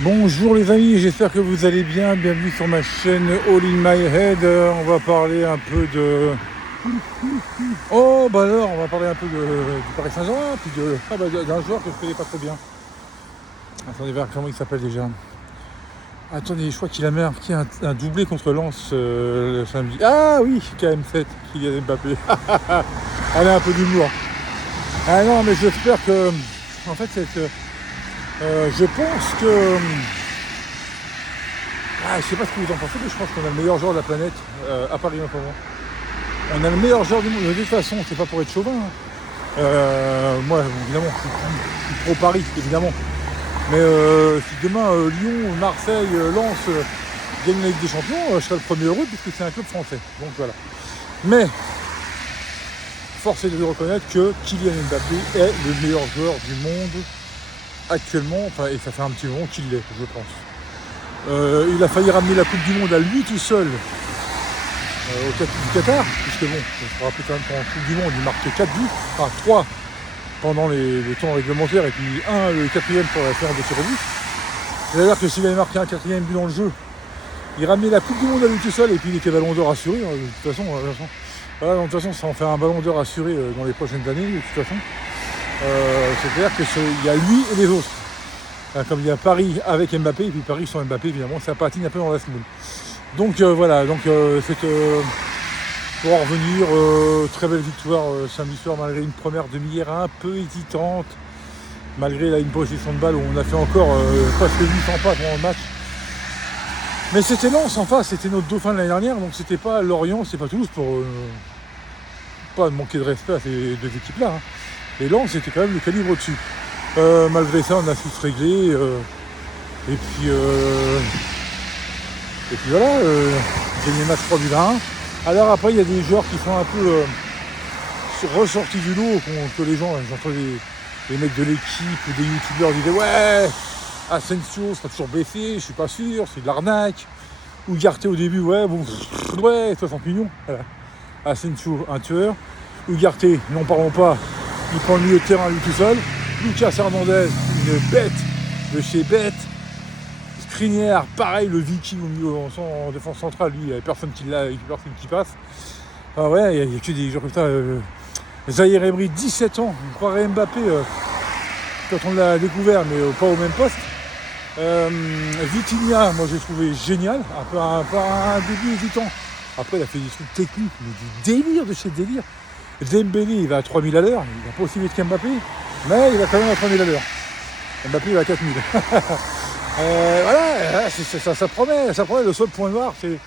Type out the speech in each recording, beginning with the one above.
Bonjour les amis, j'espère que vous allez bien. Bienvenue sur ma chaîne All in My Head. On va parler un peu de... Oh bah alors, on va parler un peu du Paris Saint-Germain, puis d'un joueur que je connais pas trop bien. Attendez voir comment il s'appelle déjà. Attendez, je crois qu'il a marqué un doublé contre Lens le samedi. Ah oui, KM7, Kylian Mbappé. Allez, un peu d'humour. Ah non, mais j'espère que... En fait, je pense que... je sais pas ce que vous en pensez, mais je pense qu'on a le meilleur joueur de la planète à Paris en ce moment. On a le meilleur joueur du monde. De toute façon, c'est pas pour être chauvin. Moi, évidemment, je suis pro Paris, évidemment. Mais si demain Lyon, Marseille, Lens gagnent la Ligue des Champions, je serai le premier heureux puisque c'est un club français. Donc voilà. Mais force est de reconnaître que Kylian Mbappé est le meilleur joueur du monde actuellement. Enfin, et ça fait un petit moment qu'il l'est, je pense. Il a failli ramener la Coupe du Monde à lui tout seul au Qatar, puisque bon, il faut rappeler quand même qu'en Coupe du Monde, il marque 4 buts, enfin 3 pendant les temps réglementaires, et puis le quatrième pour la séance de tir au but. C'est-à-dire que s'il avait marqué un quatrième but dans le jeu, il ramenait la Coupe du Monde à lui tout seul, et puis il était ballon d'or assuré. De toute façon, ça en fait un ballon d'or assuré dans les prochaines années, de toute façon. C'est-à-dire qu'il y a lui et les autres. Comme il y a Paris avec Mbappé, et puis Paris sans Mbappé, évidemment, ça patine un peu dans la semoule. Donc voilà, pour en revenir, très belle victoire samedi soir, malgré une première demi-heure un peu hésitante, malgré une possession de balle où on a fait encore presque 800 passes pendant le match. Mais c'était Lens en face, c'était notre dauphin de l'année dernière, donc c'était pas Lorient, c'était pas Toulouse, pour pas manquer de respect à ces deux équipes-là. Et Lens, c'était quand même le calibre au-dessus. Malgré ça, on a su se régler. Et puis voilà, gagner le match 3 buts à 1. Alors après, il y a des joueurs qui sont un peu ressortis du lot, que les gens, j'entends les mecs de l'équipe ou des youtubeurs disaient ouais, Asensio sera toujours baissé, je suis pas sûr, c'est de l'arnaque. Ugarte au début, ouais, 60 millions. Voilà. Asensio, un tueur. Ugarte, n'en parlons pas, il prend le milieu de terrain lui tout seul. Lucas Hernandez, une bête de chez bête. Skriniar, pareil, le Viking au milieu en défense centrale, lui, il n'y a personne qui passe. Ah ouais, il n'y a que des joueurs comme ça. Zahir Emery, 17 ans, on croirait Mbappé quand on l'a découvert, mais pas au même poste. Vitinha, moi j'ai trouvé génial, un début hésitant. Après, il a fait des trucs techniques, mais du délire de chez délire. Dembélé, il va à 3000 à l'heure, il va pas aussi vite qu'Mbappé, mais il va quand même à 3000 à l'heure. Mbappé, il va à 4000. Voilà, ça promet. Le seul point noir, c'est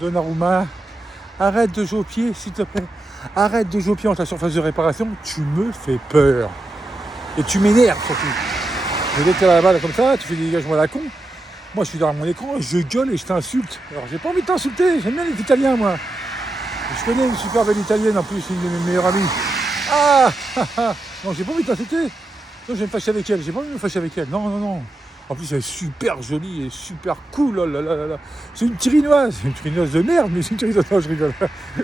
Donnarumma. Arrête de jouer au pied, s'il te plaît. Arrête de jouer au pied en ta surface de réparation. Tu me fais peur. Et tu m'énerves surtout. Je vais que tu as la balle comme ça, tu fais des dégagements à la con. Moi, je suis derrière mon écran, je gueule et je t'insulte. Alors, j'ai pas envie de t'insulter. J'aime bien les Italiens, moi. Je connais une super belle Italienne, en plus, une de mes meilleures amies. Non, j'ai pas envie de t'insulter. Non, je vais me fâcher avec elle. J'ai pas envie de me fâcher avec elle. Non. En plus, elle est super jolie et super cool. Oh là là là là. C'est une tirinoise. C'est une tirinoise de merde, mais c'est une tirinoise. Non, je rigole.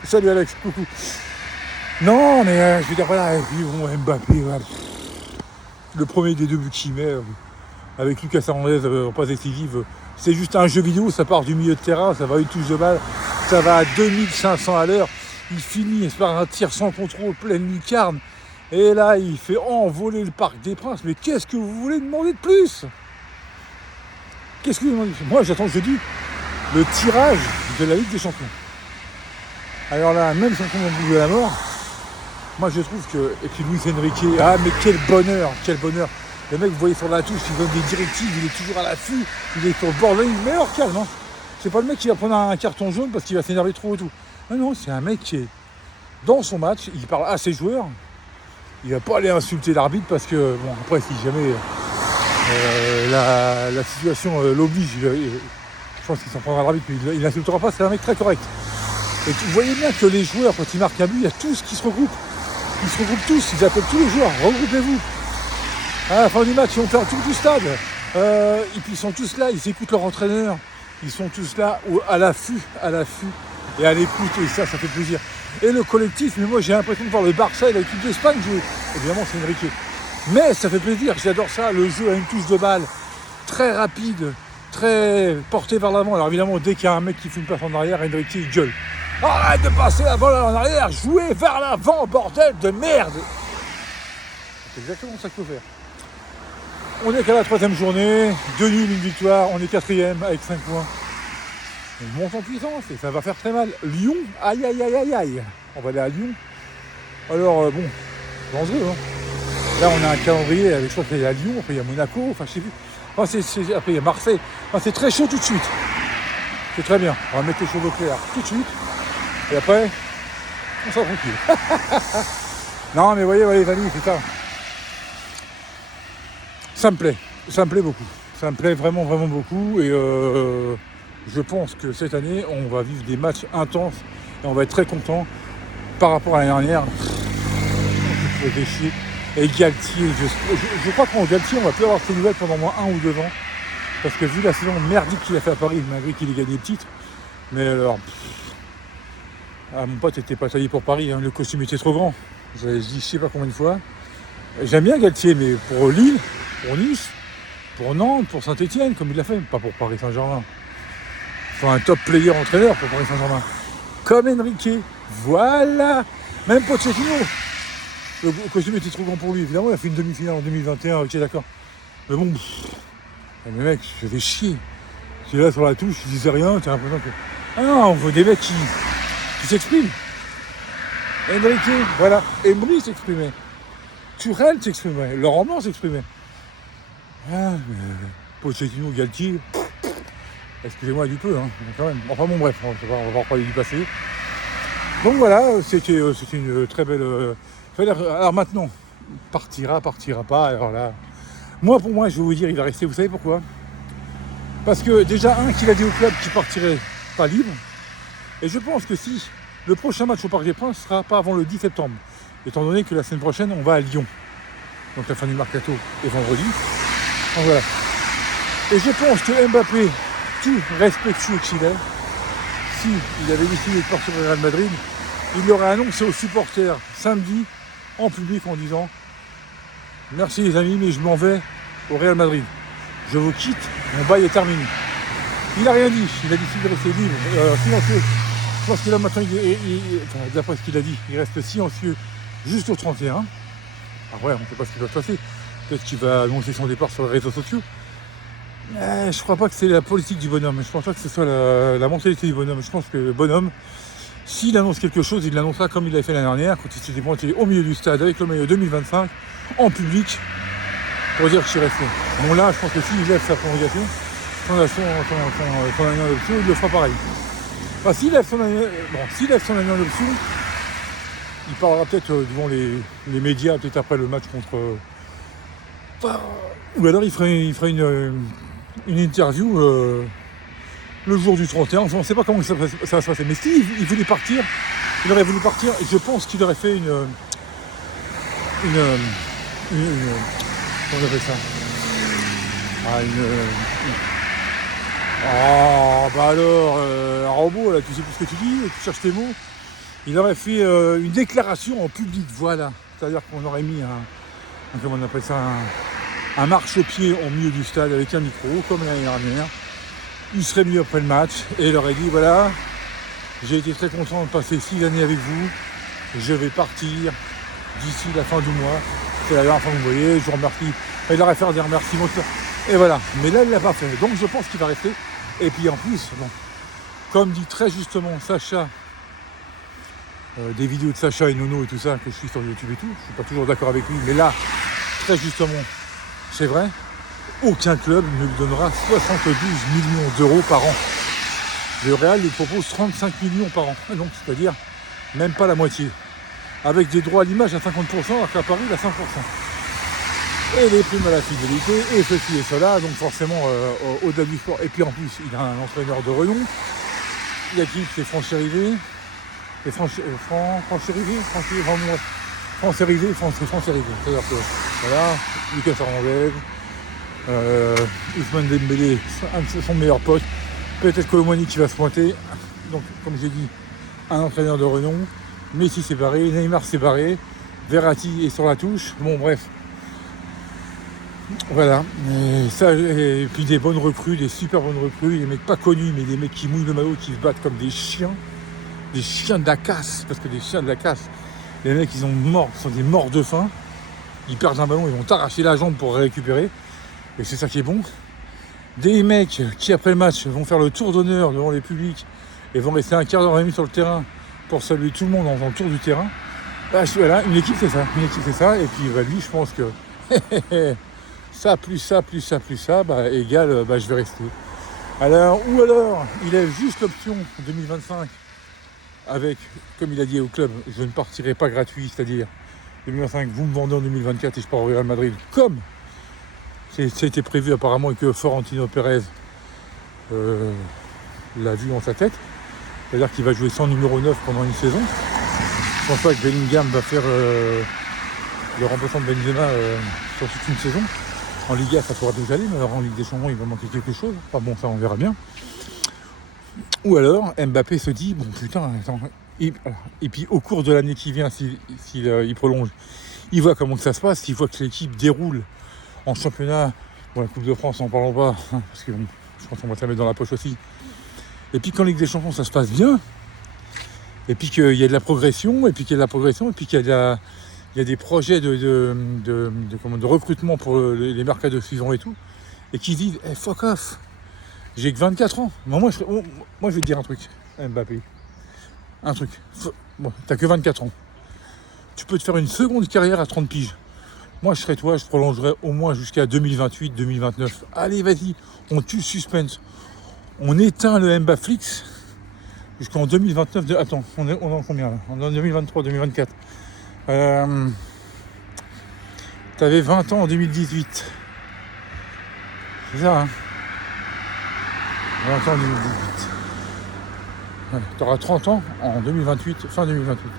Salut Alex, coucou. Non, mais je veux dire, voilà. Et puis, bon, Mbappé, voilà. Le premier des deux buts qu'il met, avec Lucas Hernandez en passe décisive, c'est juste un jeu vidéo. Ça part du milieu de terrain, ça va à une touche de balle. Ça va à 2500 à l'heure. Il finit par un tir sans contrôle, pleine lucarne. Et là, il fait envoler le Parc des Princes. Mais qu'est-ce que vous voulez demander de plus ? Moi, j'attends jeudi le tirage de la Ligue des Champions. Alors là, même si on tombe au bout de la mort, moi je trouve que... Et puis Luis Enrique, mais quel bonheur. Le mec, vous voyez sur la touche, il donne des directives, il est toujours à l'affût, il est sur le bord de la meilleur calme, hein. C'est pas le mec qui va prendre un carton jaune parce qu'il va s'énerver trop et tout. Non, c'est un mec qui est dans son match, il parle à ses joueurs. Il va pas aller insulter l'arbitre parce que, bon, après, si jamais la situation l'oblige, je pense qu'il s'en prendra à l'arbitre, mais il n'insultera pas, c'est un mec très correct. Et vous voyez bien que les joueurs, quand ils marquent un but, il y a tous qui se regroupent. Ils se regroupent tous, ils appellent tous les joueurs, regroupez-vous. À la fin du match, ils ont fait un tour du stade. Et puis ils sont tous là, ils écoutent leur entraîneur. Ils sont tous là à l'affût et à l'écoute, et ça fait plaisir. Et le collectif, mais moi j'ai l'impression de voir le Barça et l'équipe d'Espagne jouer. Évidemment, c'est Enrique. Mais ça fait plaisir, j'adore ça, le jeu a une touche de balle très rapide, très porté vers l'avant. Alors évidemment, dès qu'il y a un mec qui fait une passe en arrière, Enrique il gueule. Arrête de passer la balle en arrière, jouez vers l'avant, bordel de merde. C'est exactement ça qu'il faut faire. On est qu'à la 3e journée, 2 nuls, 1 victoire, on est 4e avec 5 points. On monte en puissance et ça va faire très mal. Lyon, aïe aïe aïe aïe aïe. On va aller à Lyon. Alors bon, dangereux hein. Là on a un calendrier avec, je crois qu'il y a Lyon, après il y a Monaco, enfin je sais plus. Enfin, après il y a Marseille. Enfin, c'est très chaud tout de suite. C'est très bien. On va mettre les choses au clair tout de suite. Et après, on sera tranquille. Non mais voyez, Valérie, c'est ça. Ça me plaît beaucoup. Ça me plaît vraiment, vraiment beaucoup. Et je pense que cette année, on va vivre des matchs intenses et on va être très content par rapport à l'année dernière. On peut chier. Et Galtier, je crois qu'en Galtier, on va plus avoir ses nouvelles pendant moins 1 ou 2 ans. Parce que vu la saison merdique qu'il a fait à Paris, malgré qu'il ait gagné le titre, mais alors, mon pote était pas taillé pour Paris, hein, le costume était trop grand. J'ai dit je sais pas combien de fois. J'aime bien Galtier, mais pour Lille, pour Nice, pour Nantes, pour Saint-Etienne, comme il l'a fait, pas pour Paris Saint-Germain. Il faut un top player entraîneur pour Paris Saint-Germain. Comme Enrique, voilà. Même Pochettino. Le costume était trop grand pour lui. Évidemment, il a fait une demi-finale en 2021, ok d'accord. Mais bon, mais mec, je fais chier. Tu es là sur la touche, tu disais rien, tu as l'impression que... Ah non, on veut des mecs qui s'expriment. Enrique, voilà. Emery s'exprimait. Tourelle s'exprimait. Laurent Blanc s'exprimait. Ah, Pochettino, Galtier, excusez-moi du peu, hein, quand même. Enfin bon, bref, on va en reparler du passé. Donc voilà, c'était une très belle... Alors maintenant, partira pas, alors là... Pour moi, je vais vous dire, il va rester, vous savez pourquoi ? Parce que déjà, qu'il a dit au club qu'il partirait pas libre. Et je pense que si le prochain match au Parc des Princes ne sera pas avant le 10 septembre, étant donné que la semaine prochaine, on va à Lyon. Donc la fin du mercato est vendredi. Donc voilà. Et je pense que Mbappé, tout respectueux qu'il est, s'il avait décidé de partir au Real Madrid, il l'aurait annoncé aux supporters samedi en public en disant « Merci les amis, mais je m'en vais au Real Madrid. Je vous quitte, mon bail est terminé. » Il n'a rien dit, il a décidé de rester libre, silencieux. Je pense que là maintenant, d'après ce qu'il a dit, il reste silencieux jusqu'au 31. Après, on ne sait pas ce qui va se passer. Peut-être qu'il va annoncer son départ sur les réseaux sociaux. Je ne crois pas que c'est la politique du bonhomme. Je ne pense pas que ce soit la mentalité du bonhomme. Je pense que le bonhomme, s'il annonce quelque chose, il l'annoncera comme il l'avait fait l'année dernière, quand il s'était pointé au milieu du stade avec le maillot 2025, en public, pour dire qu'il restait. Bon là, je pense que s'il lève sa prolongation, son année en option, il le fera pareil. Enfin, s'il lève son année en option, il parlera peut-être devant les médias, peut-être après le match contre... ou alors il ferait une interview le jour du 31. Enfin, on ne sait pas comment ça va se passer. Mais s'il voulait partir, il aurait voulu partir. Et je pense qu'il aurait fait une comment on appelle ça ? Un robot, là, tu sais plus ce que tu dis, tu cherches tes mots. Il aurait fait une déclaration en public, voilà. C'est-à-dire qu'on aurait mis comment on appelle ça, un marchepied au milieu du stade avec un micro, comme l'année dernière. Il serait mis après le match et il aurait dit, voilà, j'ai été très content de passer 6 années avec vous. Je vais partir d'ici la fin du mois. C'est la dernière fois que vous me voyez, je vous remercie. Il aurait fait des remerciements. Et voilà. Mais là, il ne l'a pas fait. Donc je pense qu'il va rester. Et puis en plus, bon, comme dit très justement Sacha, des vidéos de Sacha et Nono et tout ça, que je suis sur YouTube et tout, je ne suis pas toujours d'accord avec lui, mais là, très justement, c'est vrai, aucun club ne lui donnera 72 millions d'euros par an. Le Real lui propose 35 millions par an. Donc, c'est-à-dire même pas la moitié. Avec des droits à l'image à 50%, alors qu'à Paris, il a 5%. Et les primes à la fidélité, et ceci et cela, donc forcément au-delà du sport. Et puis en plus, il a un entraîneur de renom. Il y a qui ? C'est Franchérivé. Et Franchérivé. C'est-à-dire que, voilà, Lucas Hernandez, Ousmane Dembélé, un de son meilleur pote. Peut-être Colomani qui va se pointer. Donc, comme j'ai dit, un entraîneur de renom. Messi séparé, Neymar séparé, Verratti est sur la touche. Bon, bref. Voilà. Et puis des bonnes recrues, des super bonnes recrues, des mecs pas connus, mais des mecs qui mouillent le maillot, qui se battent comme des chiens de la casse, parce que des chiens de la casse, les mecs ils sont des morts de faim, ils perdent un ballon, ils vont t'arracher la jambe pour récupérer, et c'est ça qui est bon. Des mecs qui après le match vont faire le tour d'honneur devant les publics et vont rester un quart d'heure et demie sur le terrain pour saluer tout le monde en faisant le tour du terrain. Voilà, une équipe c'est ça, et puis lui je pense que ça plus ça plus ça plus ça égale je vais rester. Alors il a juste l'option 2025 avec, comme il a dit au club, je ne partirai pas gratuit, c'est-à-dire 2025 vous me vendez en 2024 et je pars au Real Madrid, comme c'était prévu apparemment et que Florentino Pérez l'a vu en sa tête, c'est-à-dire qu'il va jouer sans numéro 9 pendant une saison. Je pense pas que Bellingham va faire le remplaçant de Benzema sur toute une saison. En Liga ça pourra déjà aller, mais alors en Ligue des Champions il va manquer quelque chose. Enfin bon, ça on verra bien. Ou alors Mbappé se dit bon putain attends, et puis au cours de l'année qui vient, s'il prolonge, il voit comment que ça se passe, il voit que l'équipe déroule en championnat, bon la Coupe de France n'en parlons pas, parce que bon, je pense qu'on va se la mettre dans la poche aussi. Et puis qu'en Ligue des Champions ça se passe bien, et puis qu'il y a de la progression, et puis qu'il y a des projets de recrutement pour les mercats de suivants et tout, et qui disent hey, fuck off, j'ai que 24 ans. Moi je vais te dire un truc, Mbappé. Un truc. Bon, t'as que 24 ans. Tu peux te faire une seconde carrière à 30 piges. Moi je serais toi, je prolongerais au moins jusqu'à 2028, 2029. Allez vas-y, on tue le suspense. On éteint le Mbaflix jusqu'en 2029. Attends, on est en combien là? On est en 2023, 2024. T'avais 20 ans en 2018. C'est ça, hein? 20 ans en 2018. Ouais, t'auras 30 ans en 2028, fin 2028.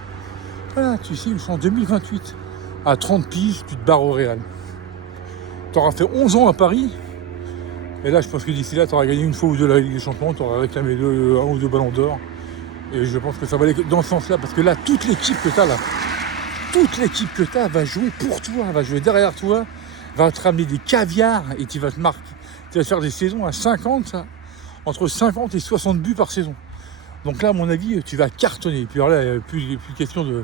Voilà, tu signes en 2028. À 30 piges, tu te barres au Real. T'auras fait 11 ans à Paris. Et là, je pense que d'ici là, t'auras gagné une fois ou deux la Ligue des Champions. T'auras réclamé un ou deux ballons d'or. Et je pense que ça va aller dans ce sens-là. Parce que là, toute l'équipe que t'as va jouer pour toi, va jouer derrière toi, va te ramener des caviars et tu vas te marquer. Tu vas te faire des saisons à 50, ça, entre 50 et 60 buts par saison. Donc là, à mon avis, tu vas cartonner. Et puis alors là, il n'y a plus question de...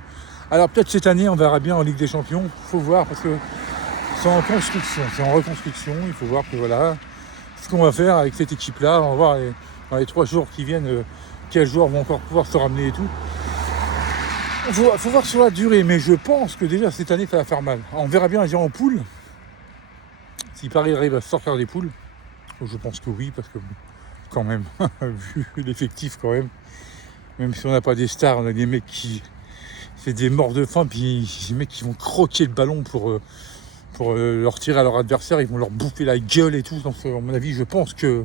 Alors peut-être cette année, on verra bien en Ligue des Champions. Il faut voir parce que c'est en construction, c'est en reconstruction. Il faut voir que voilà, ce qu'on va faire avec cette équipe-là. On va voir dans les 3 jours qui viennent, quels joueurs vont encore pouvoir se ramener et tout. Il faut voir sur la durée, mais je pense que déjà cette année, ça va faire mal. On verra bien en poule. Si Paris arrive à sortir des poules, je pense que oui, parce que quand même, vu l'effectif quand même si on n'a pas des stars, on a des mecs qui... C'est des morts de faim, puis des mecs qui vont croquer le ballon pour leur tirer à leur adversaire, ils vont leur bouffer la gueule et tout. Donc à mon avis, je pense que...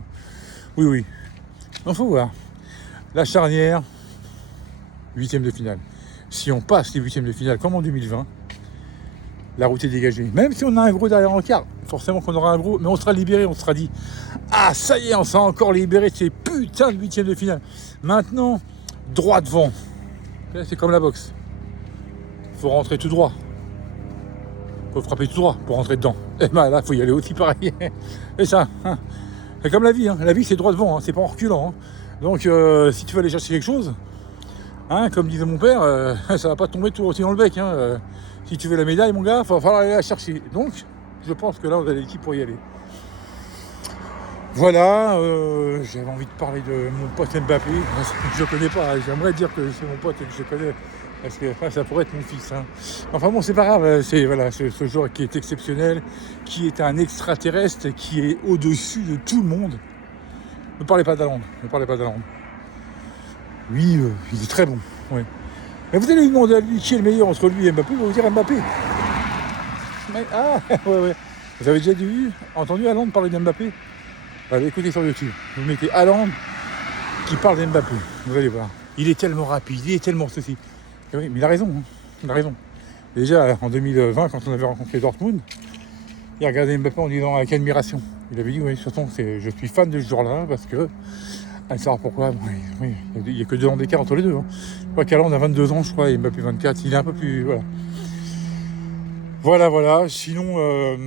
Oui. Donc faut voir. La charnière, 8e de finale. Si on passe les 8e de finale comme en 2020, la route est dégagée. Même si on a un gros derrière en quart, forcément qu'on aura un gros, mais on sera libéré, on sera dit ah ça y est, on s'est encore libéré de ces putains de 8e de finale. Maintenant, droit devant. C'est comme la boxe. Faut rentrer tout droit. Faut frapper tout droit pour rentrer dedans. Et ben là, faut y aller aussi pareil. Et ça, hein. C'est comme la vie. Hein. La vie, c'est droit devant, hein. C'est pas en reculant. Hein. Donc, si tu veux aller chercher quelque chose, hein, comme disait mon père, ça va pas tomber tout aussi dans le bec. Hein. Si tu veux la médaille, mon gars, il va falloir aller la chercher. Donc, je pense que là, on a l'équipe pour y aller. Voilà, j'avais envie de parler de mon pote Mbappé. Je ne connais pas, j'aimerais dire que c'est mon pote et que je connais. Parce que enfin, ça pourrait être mon fils. Hein. Enfin bon, c'est pas grave, c'est voilà, ce joueur qui est exceptionnel, qui est un extraterrestre, qui est au-dessus de tout le monde. Ne parlez pas d'Haaland, Lui, il est très bon. Ouais. Mais vous allez lui demander à lui qui est le meilleur entre lui et Mbappé, il va vous dire Mbappé. Mais, ouais. Vous avez déjà entendu Haaland parler d'Mbappé? Allez, écoutez sur YouTube, vous mettez Haaland qui parle d'Mbappé, vous allez voir. Il est tellement rapide, il est tellement ceci. Et oui, mais il a raison, hein. Il a raison. Déjà, en 2020, quand on avait rencontré Dortmund, il regardait Mbappé en disant avec admiration. Il avait dit, oui, de toute façon, je suis fan de ce joueur-là, parce que, à savoir pourquoi, oui, il n'y a que 2 ans d'écart entre les deux. Hein. Je crois qu'Haaland a 22 ans, je crois, et Mbappé 24, il est un peu plus, voilà. Voilà, sinon...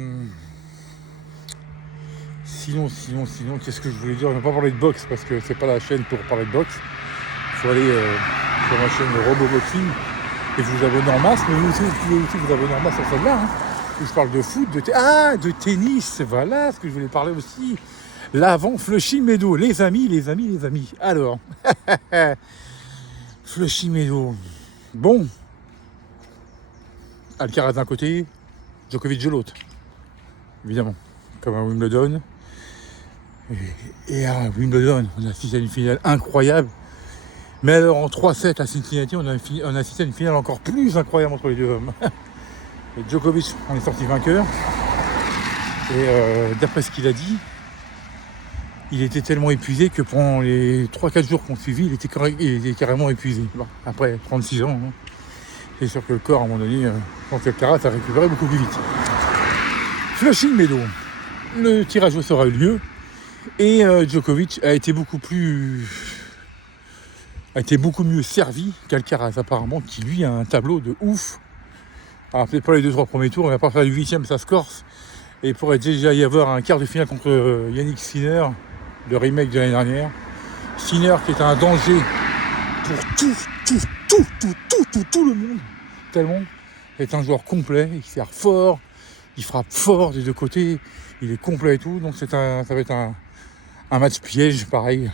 sinon, qu'est-ce que je voulais dire? On va pas parler de boxe parce que c'est pas la chaîne pour parler de boxe. Il faut aller sur ma chaîne RoboBoxing et vous abonner en masse. Mais vous pouvez aussi vous abonner en masse à celle-là. Hein, où je parle de foot, de tennis. Voilà ce que je voulais parler aussi. L'avant Flushing Meadow. Les amis. Alors, Flushing Meadow. Bon. Alcaraz d'un côté, Djokovic de l'autre. Évidemment. Comme à Wimbledon. Et à Wimbledon, on a assisté à une finale incroyable. Mais alors en 3-7 à Cincinnati, on a assisté à une finale encore plus incroyable entre les deux hommes. Et Djokovic en est sorti vainqueur. Et d'après ce qu'il a dit, il était tellement épuisé que pendant les 3-4 jours qu'on suivit, il était carrément épuisé. Bon, après 36 ans, hein, c'est sûr que le corps, à un moment donné, quand c'est le terrain, ça récupérait beaucoup plus vite. Flushing Meadow. Le tirage au sort a eu lieu. Et Djokovic a été beaucoup mieux servi qu'Alcaraz apparemment, qui lui a un tableau de ouf. Alors peut-être pas les 2-3 premiers tours, on va pas faire du 8e, ça se corse. Et il pourrait déjà y avoir un quart de finale contre Yannick Sinner, le remake de l'année dernière. Sinner qui est un danger pour tout le monde. Tellement, c'est un joueur complet, il sert fort, il frappe fort des deux côtés, il est complet et tout. Donc ça va être un match piège, pareil.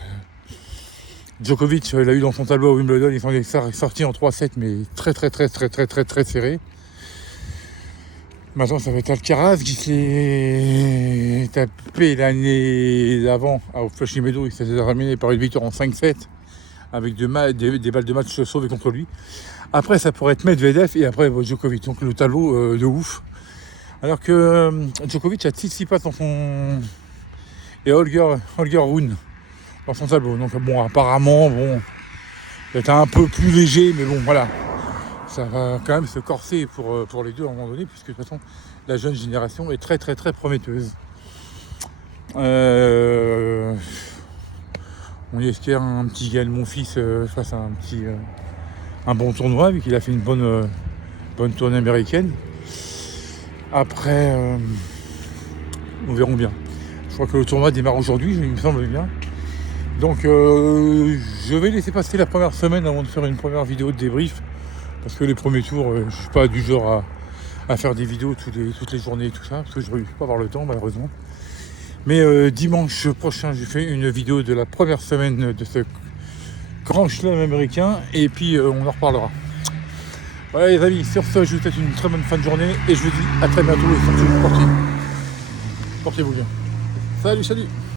Djokovic l'a eu dans son tableau à Wimbledon, il s'en est sorti en 3-7, mais très serré. Maintenant, ça va être Alcaraz qui s'est tapé l'année d'avant au Flushing Meadow. Il s'est terminé par une victoire en 5-7 avec des balles de match sauvées contre lui. Après, ça pourrait être Medvedev et après Djokovic. Donc le tableau de ouf. Alors que Djokovic a Tsitsipas dans son... et Holger Rune dans son tableau. Donc bon, apparemment, c'est un peu plus léger, mais bon, voilà. Ça va quand même se corser pour les deux à un moment donné, puisque de toute façon, la jeune génération est très prometteuse. On espère un petit Gaël Monfils face à un bon tournoi, vu qu'il a fait une bonne tournée américaine. Après, nous verrons bien. Je crois que le tournoi démarre aujourd'hui, il me semble bien. Donc, je vais laisser passer la première semaine avant de faire une première vidéo de débrief. Parce que les premiers tours, je ne suis pas du genre à faire des vidéos toutes les journées et tout ça, parce que je ne vais pas avoir le temps malheureusement. Mais dimanche prochain, j'ai fait une vidéo de la première semaine de ce grand chelem américain, et puis on en reparlera. Voilà les amis, sur ce, je vous souhaite une très bonne fin de journée, et je vous dis à très bientôt, et surtout, portez-vous bien. Salut